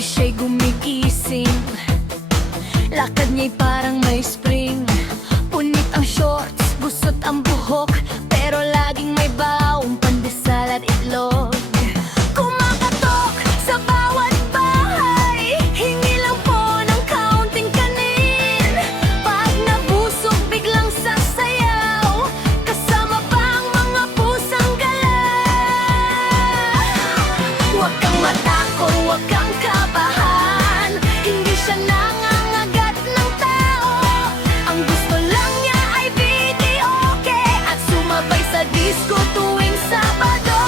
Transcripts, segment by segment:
di siya'y gumigising. Lakad niya'y parang may spring. Punit ang shorts, gusot ang buhok, pero laging may bawang pandesal at itlog. Kumakatok sa bawat bahay, hingi lang po ng kaunting kanin. Pag nabusog biglang sasayaw, kasama pa ang mga pusang gala. Huwag kang matakot, huwag kang kabahan, hindi siya nangangagat ng tao. Ang gusto lang niya ay videoke at sumabay sa disco tuwing Sabado.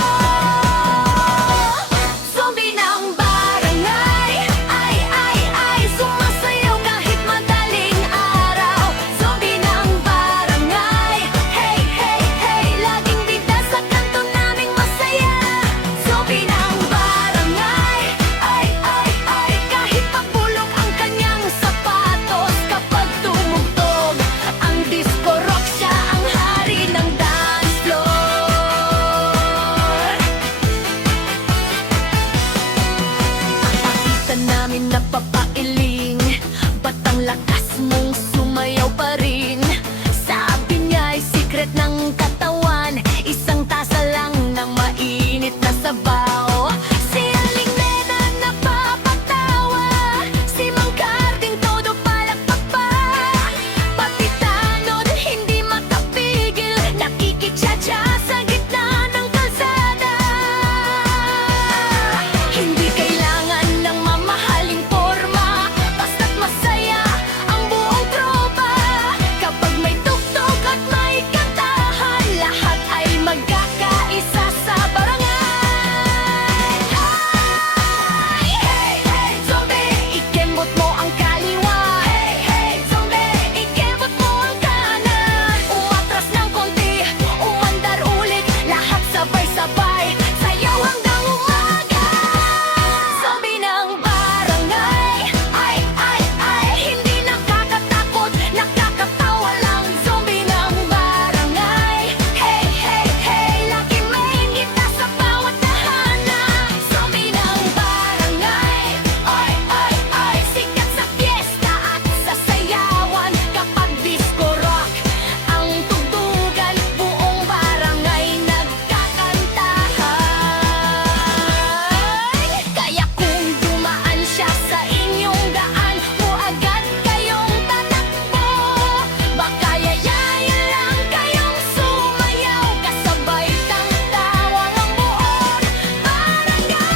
Zombie ng barangay, ay, sumasayaw kahit madaling araw. Zombie ng barangay, hey, laging bida sa kanto naming masaya. Zombie ng barangay, ay, kahit pabulok ang kanyang sapatos. Kapag tumugtog ang disco rock, siya ang hari ng dance floor. Nakita namin napapailing, ba't ang lakas mong sumayaw pa rin? Sabi niya ay secret ng katawan, isang tasa lang ng mainit na sabaw. Si Aling Nena napapatawa, si Mang Carding todo palakpak pa. Pati tanod hindi makapigil, nakikitsa-tsa sa gitna ng kalsada. Hindi kailangan ng mamahaling forma, basta't masaya ang buong tropa. Kapag may tugtog at may kantahan, lahat ay magkakaisa sa barangay. Hey, zombie, ikembot mo ang kaliwa. Hey, zombie, ikembot mo ang kanan. Umatras ng konti, umandar ulit, lahat sabay-sabay, sayaw hanggang umaga. Zombie ng barangay, ay, hindi nakakatakot, nakakatawa lang. Zombie ng barangay, hey, lagi may ngita sa bawat tahanan. Zombie ng barangay, ay, sikat sa fiesta at sa sayawan. Kapag disco rock ang tugtugan, buong barangay nagkakantahan. Kaya kung dumaan siya sa inyong daan, agad kayong tatakbo. Baka yayain lang kayong sumayaw, kasabay tangtawa ng buong barangay.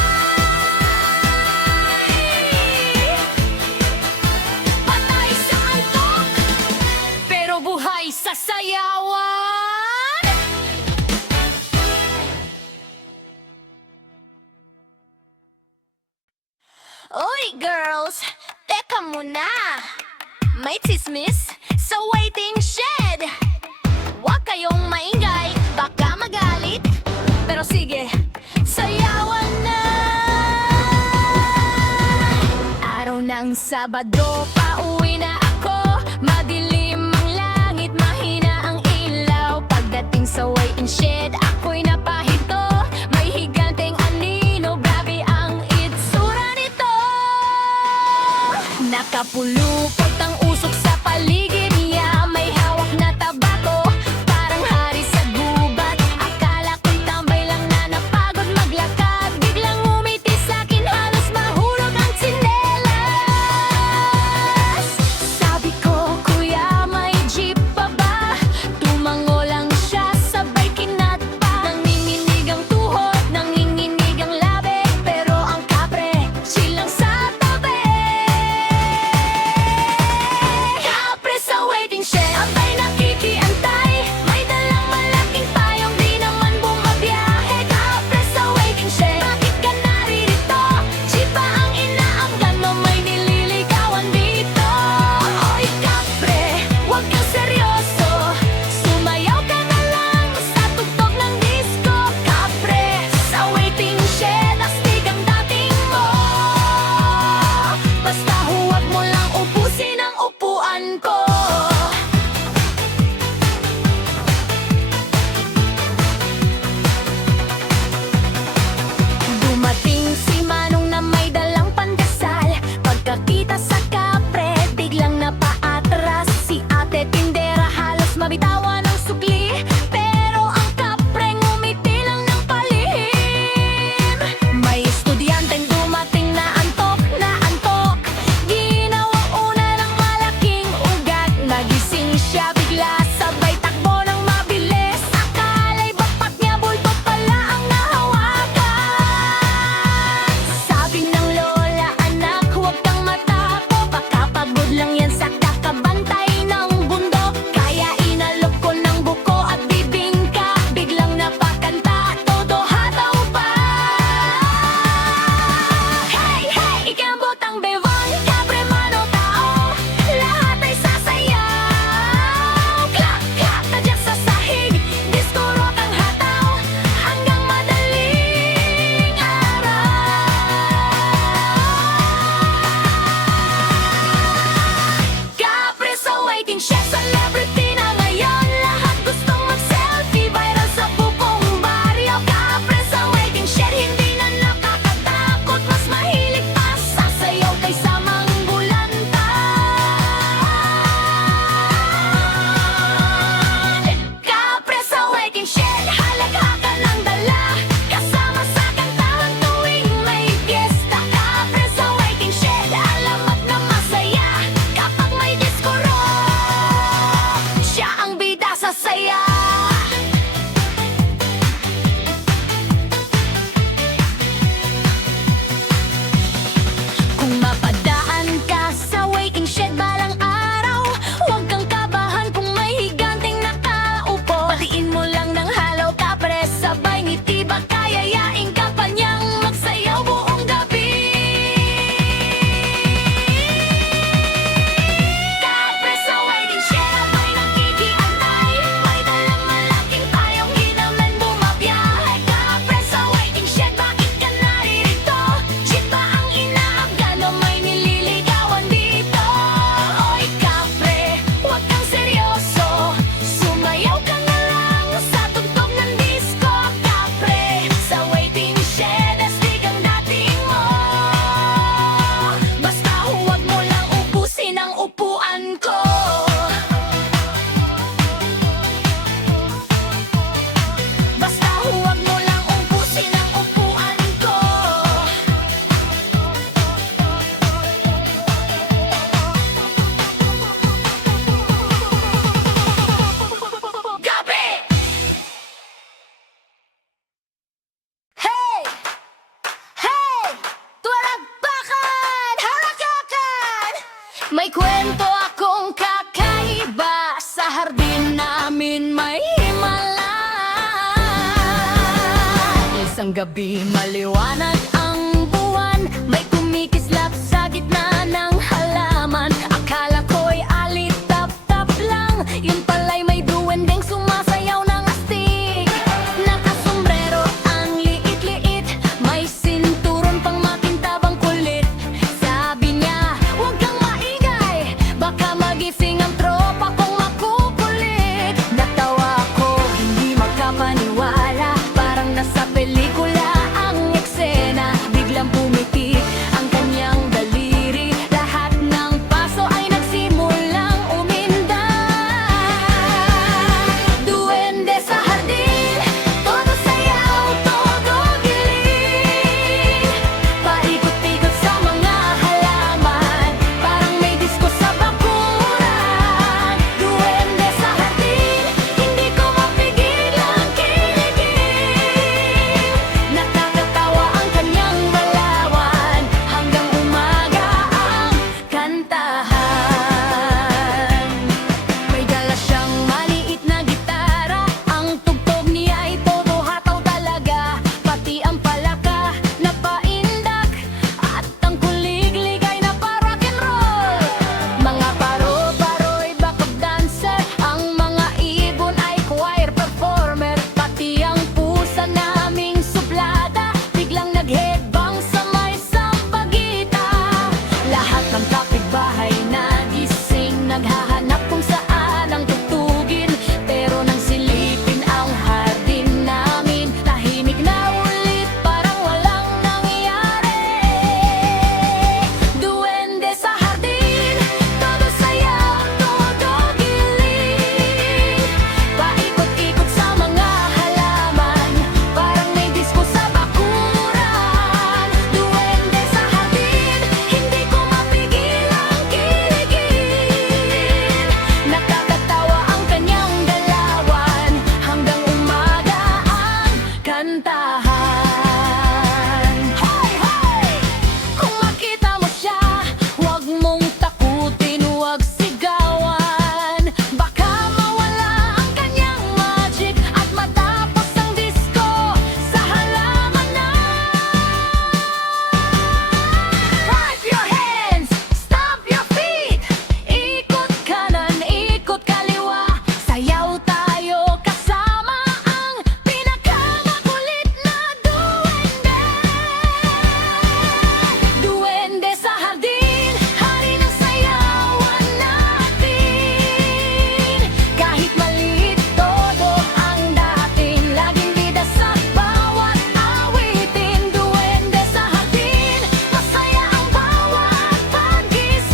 Patay sa antok, pero buhay sa sayawan. Oy, girls! Teka muna! May tsismis sa waiting shed! Huwag kayong maingay, baka magalit. Pero sige, sayawan na! Araw ng Sabado, pauwi na ako. Madilim ang langit, mahina ang ilaw. Pagdating sa waiting shed, ako'y napahinto. May higanteng anino, grabe ang itsura nito. Nakapulupot ang usok sa paligid niya, may hawak na tabako, parang hari sa gubat. Akala ko'y tambay lang na napagod maglakad, biglang umiti sa'kin, halos mahulog ang tsinelas. Sabi ko, kuya, may jeep pa ba? Tumango lang siya, sabay kinat pa. Nanginginig ang tuhod, nanginginig ang labi, pero ang kapre, chill lang sa tabi. Kapre sa May kwento akong kakaiba. Sa hardin namin may himala. Isang gabi maliwanag ang buwan, may kumikislap sa gitna ng halaman. Akala ko'y alitap-tap lang, yun pala'y may duwendeng sumasayaw ng astig. Nakasombrero ang liit-liit, may sinturon pang makintabang kulit. Sabi niya, huwag kang maingay, baka magising ang tropa kong makukulit. Natawa ko, hindi makapaniwala, parang nasa pelikula ang eksena. Biglang pumitik ang kanyang daliri, lahat ng paso ay nagsimulang umindak. Duwende sa hardin, todo sayaw, todo giling. Paikot-ikot sa mga halaman, parang may disko sa bakuran. Duwende sa hardin, hindi ko mapigil ang kiligin. Nakakatawa ang kanyang balawan, hanggang umaga ang kantahan. May dala siyang maliit na gitara, ang tugtog niya ay todo hataw talaga. Pati ang palaka na paindak, at ang kuliglig ay na pa-rock and roll. Mga paro-paro'y backup dancer, ang mga ibon ay choir performer. Pati ang pusa naming suplada, biglang nag-headbang sa may sampagita. Lahat ng kapitbahay nagising, naghahanap kung saan ang tutugin. Pero nang silipin ang hardin namin, tahimik na ulit, parang walang nangyari. Duwende sa hardin, todo sayaw, todo giling. Paikot-ikot sa mga halaman, parang may disko sa bakuran. Duwende sa hardin, hindi ko mapigil ang kiligin. Nakakatawa ang kanyang dalawan, hanggang umaga ang kantahan. Hoy, hoy! Kung makita mo siya, huwag mong takutin, huwag sigawan. Baka mawala ang kanyang magic at matapos ang disco sa halamanan. Clap your hands, stomp your feet, ikot kanan, ikot kaliwa. Sayaw tayo kasama ang pinakamakulit na duwende. Duwende sa hardin, hari ng sayawan natin. Kahit maliit, todo ang dating, laging bida sa bawat awitin. Duwende sa hardin, masaya ang bawat pagising.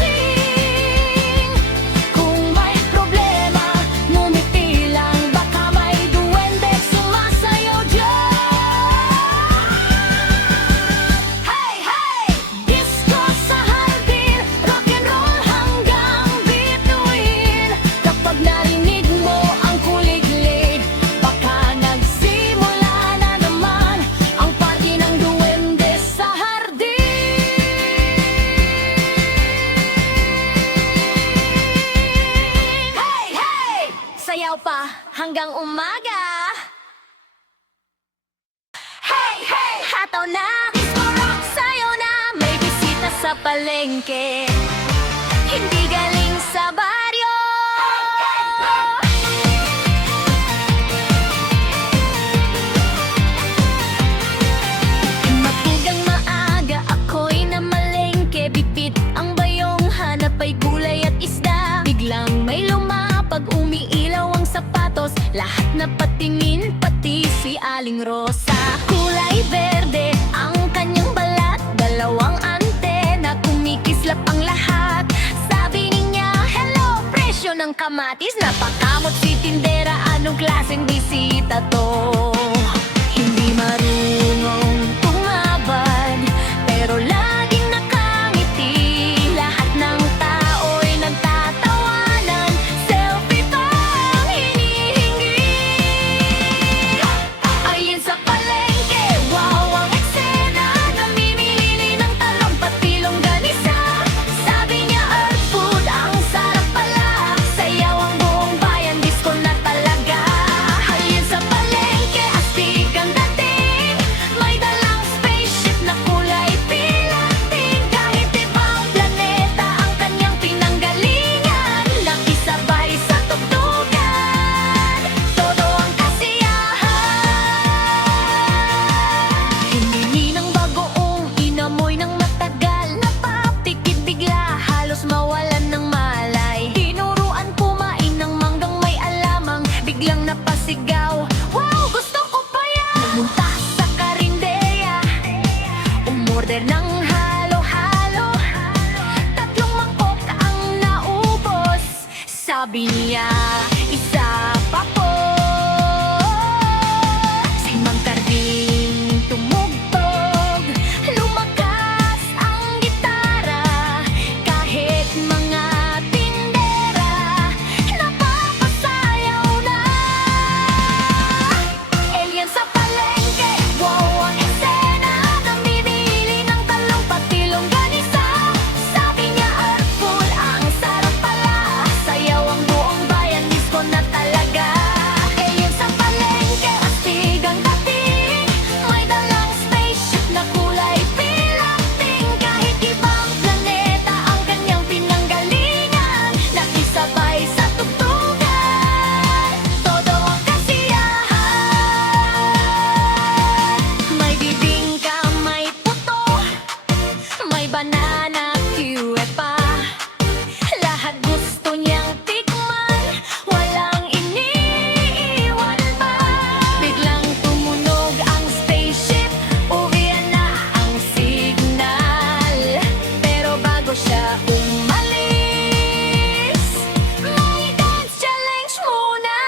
Kung may problema, ngumiti lang, baka may duwende sumasayaw dyan. Hey, hey! Disco sa hardin, rock and roll hanggang bituin. Kapag narinig mo ang kuliglig, baka nagsimula na naman ang party ng duwende sa hardin. Hey, hey! Sayaw pa hanggang umaga. Hey, hey! Hataw na, disco rock, sayaw na, may bisita sa palengke. Hindi galing sa baryo. Matugang maaga, ako'y namalengke. Bipit ang bayong, hanap ay gulay at isda. Biglang may lumapag, umiilaw ang sapatos. Lahat na patingin, pati si Aling Rosa. Kulay berde ang kanyang balat, dalawang antena, kumikislap ang lahat. Sabi niya, hello, presyo ng kamatis. Napakamot si tindera, anong klaseng bisita to? Hindi marunong tumabad, pero laging nakangiti. Lahat ng tao'y nagtatawanan, selfie pa ang hinihingi. Ayun sa palengke, wow ang eksena, namimili ng talong pati longganisa. Sabi niya, earth food Sabi niya, isa pa po. Si Mang Karding tumugtog, lumakas ang gitara. Kahit mga tindera, napapasayaw na. Alien sa palengke, wow ang eksena. Namimili ng talong pati longganisa. Sabi niya artful, ang sarap pala. Sayaw ang buong bayan, disco na talaga. Alien sa palengke, astig ang dating. May dalang spaceship na kulay pilanting. Kahit ibang planeta ang kanyang pinanggalingan, nakisabay sa tugtugan. Todo ang kasiyahan. May bibingka, may puto, may banana Q pa. Lahat gusto niyang tikman, walang iniiwan pa. Biglang tumunog ang spaceship, uwian na ang signal. Pero bago siya umalis, may dance challenge muna.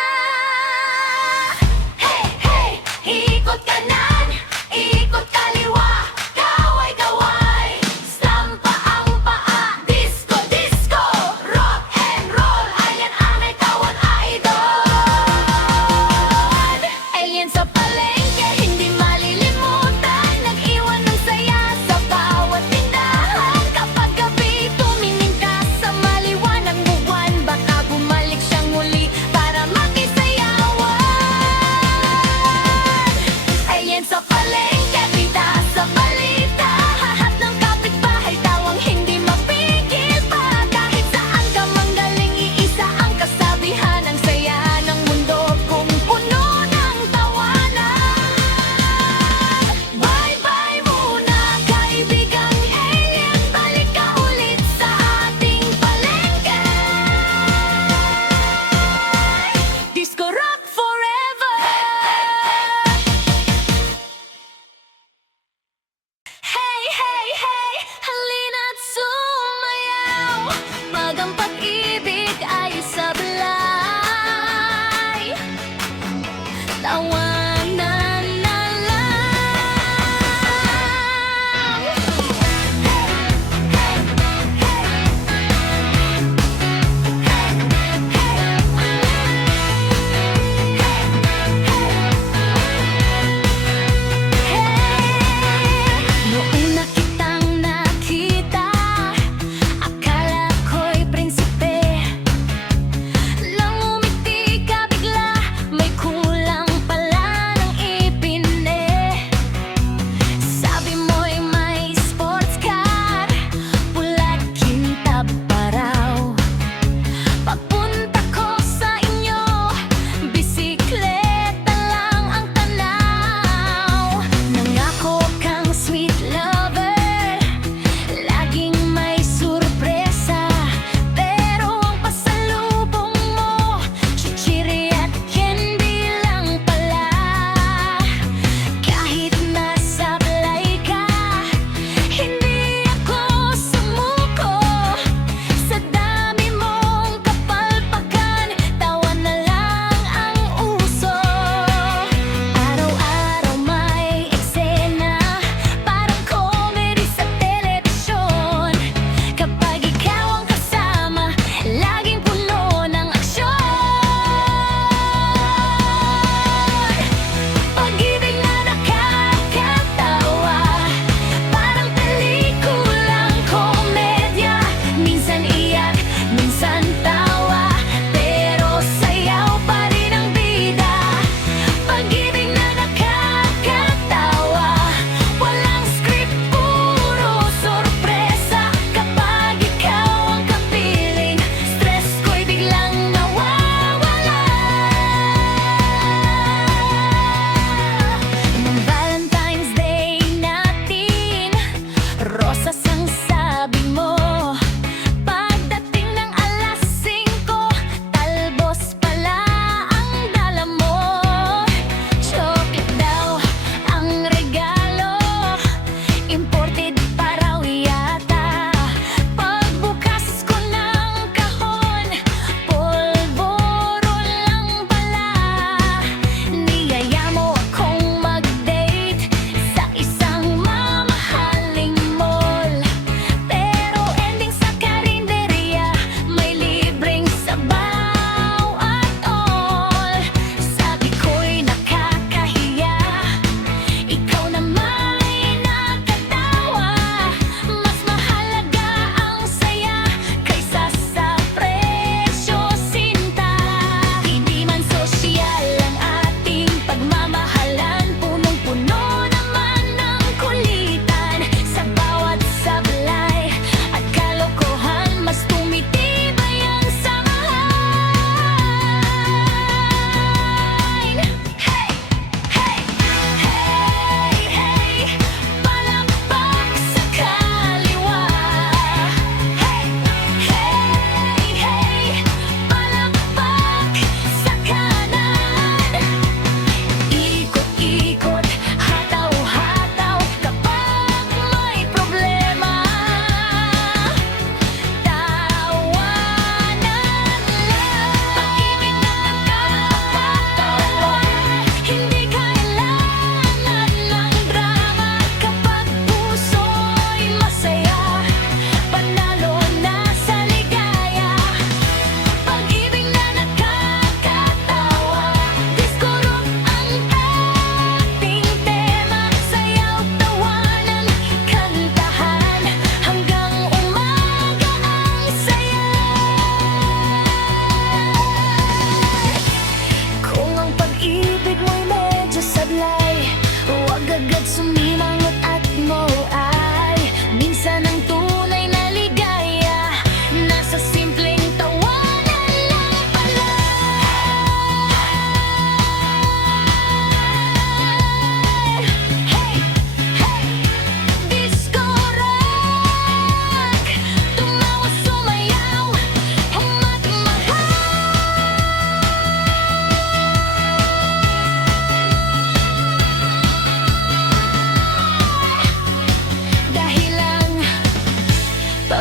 Hey, hey! Ikot kanan, ikot kaliwa, kaway-kaway. Stampa ang paa, this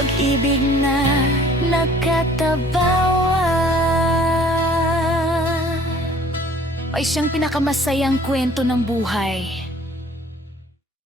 pag-ibig na nakatabawa. Ay siyang pinakamasayang kwento ng buhay.